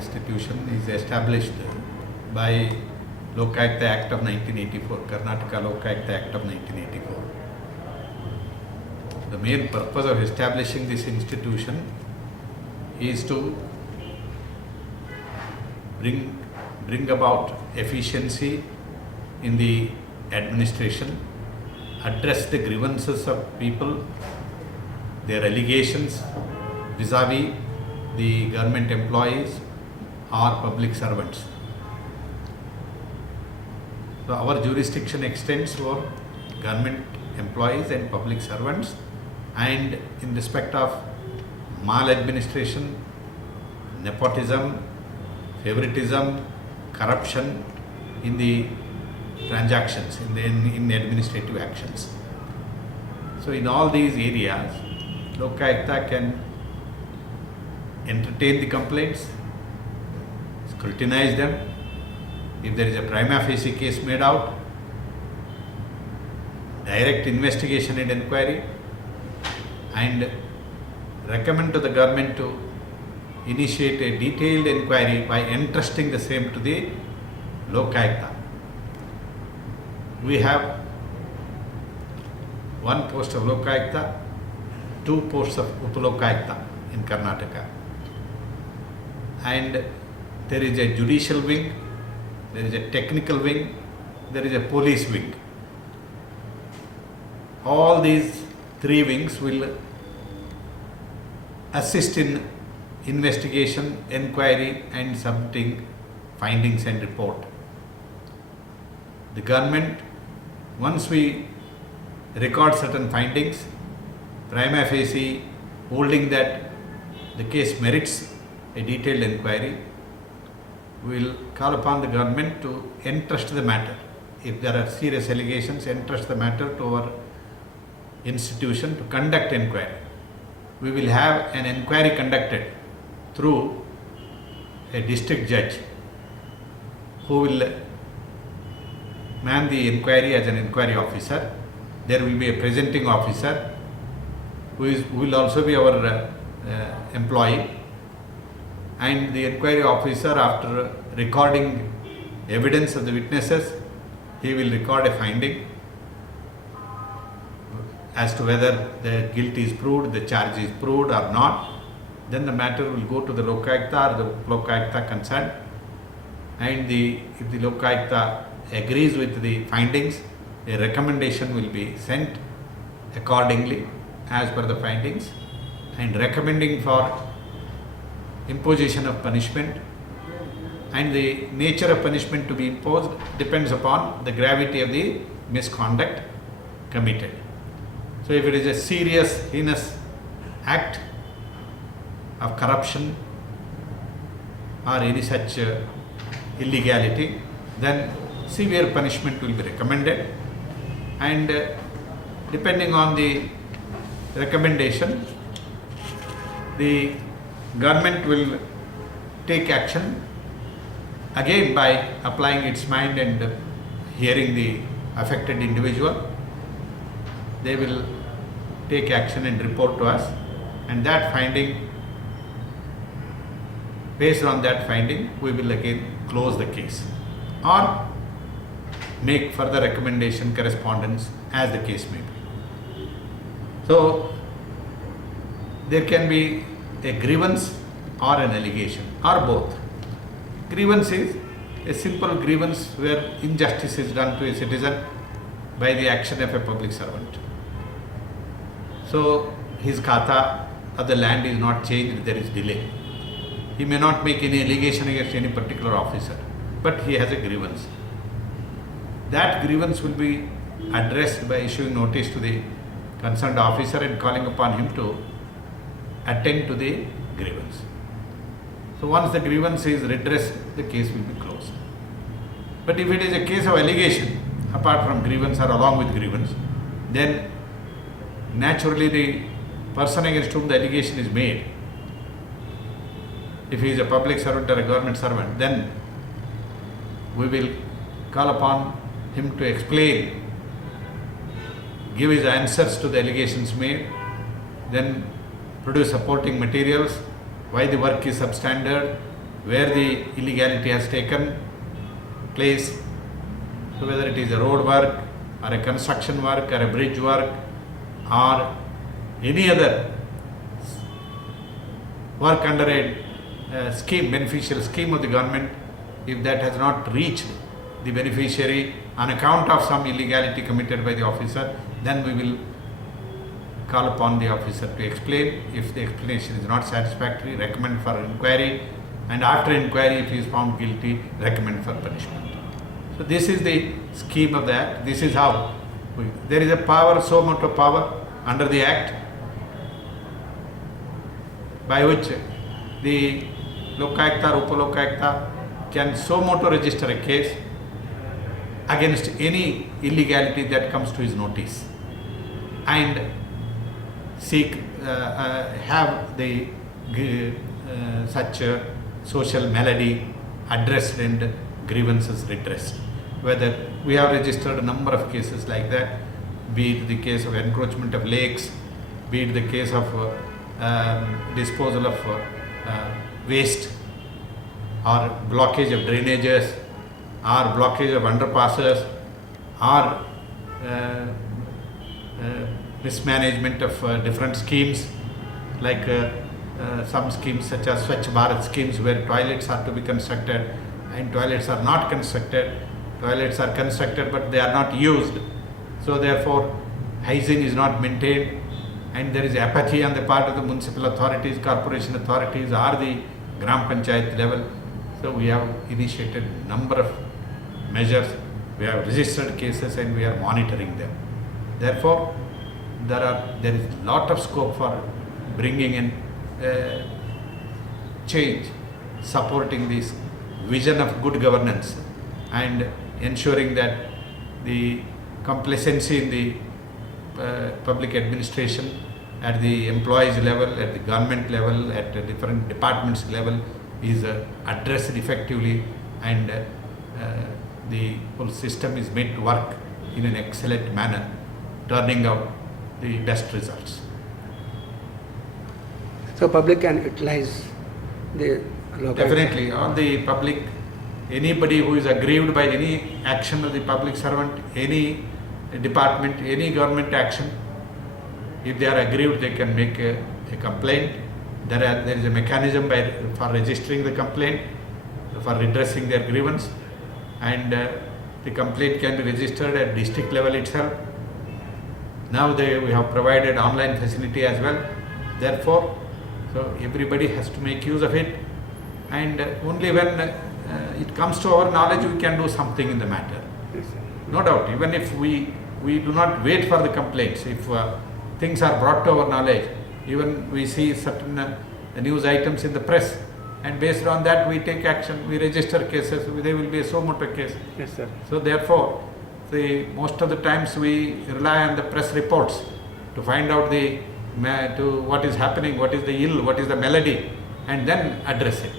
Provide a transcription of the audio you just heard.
institution is established by Lokayukta Act of 1984, Karnataka Lokayukta Act of 1984. The main purpose of establishing this institution is to bring about efficiency in the administration, address the grievances of people, their allegations vis-a-vis the government employees or public servants. So our jurisdiction extends for government employees and public servants, and in respect of maladministration, nepotism, favoritism, corruption in the transactions, in administrative actions. So in all these areas, Lokayukta can entertain the complaints, scrutinize them. If there is a prima facie case made out, direct investigation and inquiry, and recommend to the government to initiate a detailed inquiry by entrusting the same to the Lokayukta. We have one post of Lokayukta, two posts of Upalokayukta in Karnataka. And there is a judicial wing, there is a technical wing, there is a police wing. All these three wings will assist in investigation, inquiry and submitting findings and report. The government, once we record certain findings, prima facie holding that the case merits a detailed inquiry, we will call upon the government to entrust the matter. If there are serious allegations, entrust the matter to our institution to conduct inquiry. We will have an inquiry conducted through a district judge who will man the inquiry as an inquiry officer. There will be a presenting officer who will also be our employee, and the inquiry officer, after recording evidence of the witnesses, he will record a finding as to whether the guilt is proved, the charge is proved or not. Then the matter will go to the Lokayukta or the Lokayukta concerned, and if the Lokayukta agrees with the findings, a recommendation will be sent accordingly as per the findings, and recommending for imposition of punishment, and the nature of punishment to be imposed depends upon the gravity of the misconduct committed. So if it is a serious, heinous act of corruption or any such illegality, then severe punishment will be recommended, and depending on the recommendation, the government will take action again by applying its mind and hearing the affected individual. They will take action and report to us, and that finding, based on that finding, we will again close the case or make further recommendation correspondence as the case may be. So there can be a grievance or an allegation or both. Grievance is a simple grievance where injustice is done to a citizen by the action of a public servant. So his kata of the land is not changed, there is delay. He may not make any allegation against any particular officer, but he has a grievance. That grievance will be addressed by issuing notice to the concerned officer and calling upon him to attend to the grievance. So once the grievance is redressed, the case will be closed. But if it is a case of allegation, apart from grievance or along with grievance, then naturally the person against whom the allegation is made, if he is a public servant or a government servant, then we will call upon him to explain, give his answers to the allegations made, then produce supporting materials, why the work is substandard, where the illegality has taken place, so whether it is a road work or a construction work or a bridge work or any other work under a scheme, beneficial scheme of the government, if that has not reached the beneficiary on account of some illegality committed by the officer, then we will call upon the officer to explain. If the explanation is not satisfactory, recommend for inquiry, and after inquiry, if he is found guilty, recommend for punishment. So this is the scheme of the Act. This is how there is a power, so much of power under the Act by which the Lokayukta or Upalokayukta can so moto register a case against any illegality that comes to his notice and seek have the such social malady addressed and grievances redressed. Whether we have registered a number of cases like that, be it the case of encroachment of lakes, be it the case of disposal of waste or blockage of drainages or blockage of underpasses or mismanagement of different schemes, like some schemes such as Swachh Bharat schemes where toilets are to be constructed and toilets are not constructed. Toilets are constructed but they are not used. So therefore hygiene is not maintained and there is apathy on the part of the municipal authorities, corporation authorities or the Gram Panchayat level. So we have initiated number of measures, we have registered cases and we are monitoring them. Therefore there is lot of scope for bringing in change, supporting this vision of good governance and ensuring that the complacency in the public administration at the employees level, at the government level, at the different departments level is addressed effectively and the whole system is made to work in an excellent manner, turning out the best results. So public can utilize the Lokayukta. Definitely, on the public, anybody who is aggrieved by any action of the public servant, any department, any government action, if they are aggrieved, they can make a complaint. There is a mechanism for registering the complaint, for redressing their grievance, and the complaint can be registered at district level itself. Now we have provided online facility as well. Therefore, so everybody has to make use of it, and only when it comes to our knowledge, we can do something in the matter. Yes, sir. No doubt, even if we do not wait for the complaints, if things are brought to our knowledge, even we see certain news items in the press, and based on that we take action, we register cases, there will be a so motor case. Yes, sir. So therefore, most of the times we rely on the press reports to find out what is happening, what is the ill, what is the malady, and then address it.